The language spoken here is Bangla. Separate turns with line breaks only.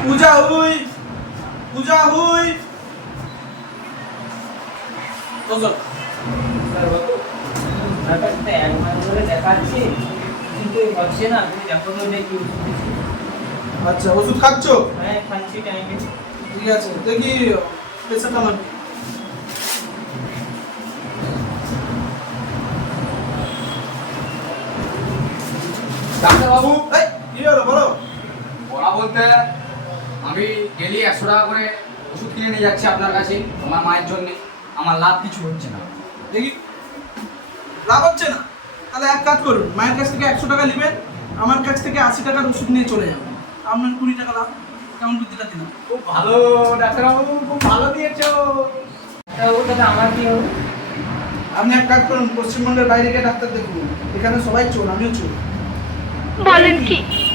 পূজা হুই পূজা হুই ওজন
ব্যাপারটা এক মাস ধরে দেখাচ্ছি কিন্তু হচ্ছে না। তুমি দেখো তো দেখি ওষুধ দিচ্ছি।
আচ্ছা ওষুধ খাচ্ছ?
হ্যাঁ খাচ্ছি টাইমে।
ঠিক আছে দেখি প্রেসারটা আমার
ডাক্তারবাবু,
এই কি হলো বলো।
বলা বলতে আমি ডেলি 100 টাকা করে ওষুধ কিনে নিয়ে যাচ্ছি আপনার কাছে আমার মায়ের জন্য। আমার লাভ কিছু হচ্ছে না।
দেখি লাভ হচ্ছে না, তাহলে এক কাজ করুন, মায়ের কাছ থেকে 100 টাকা নেবেন, আমার কাছ থেকে 80 টাকার ওষুধ নিয়ে চলে যাবেন, আপনার 20 টাকা লাভ। কেমন বুদ্ধিটা দিলাম?
খুব ভালো ডাক্তারবাবু, খুব ভালো দিয়েছো।
তাহলে আমার কি হবে?
আপনি এক কাজ করুন, পশ্চিমবঙ্গের বাইরে গিয়ে ডাক্তার দেখুন, এখানে সবাই চোর, আমিও চোর।
বলেন কি?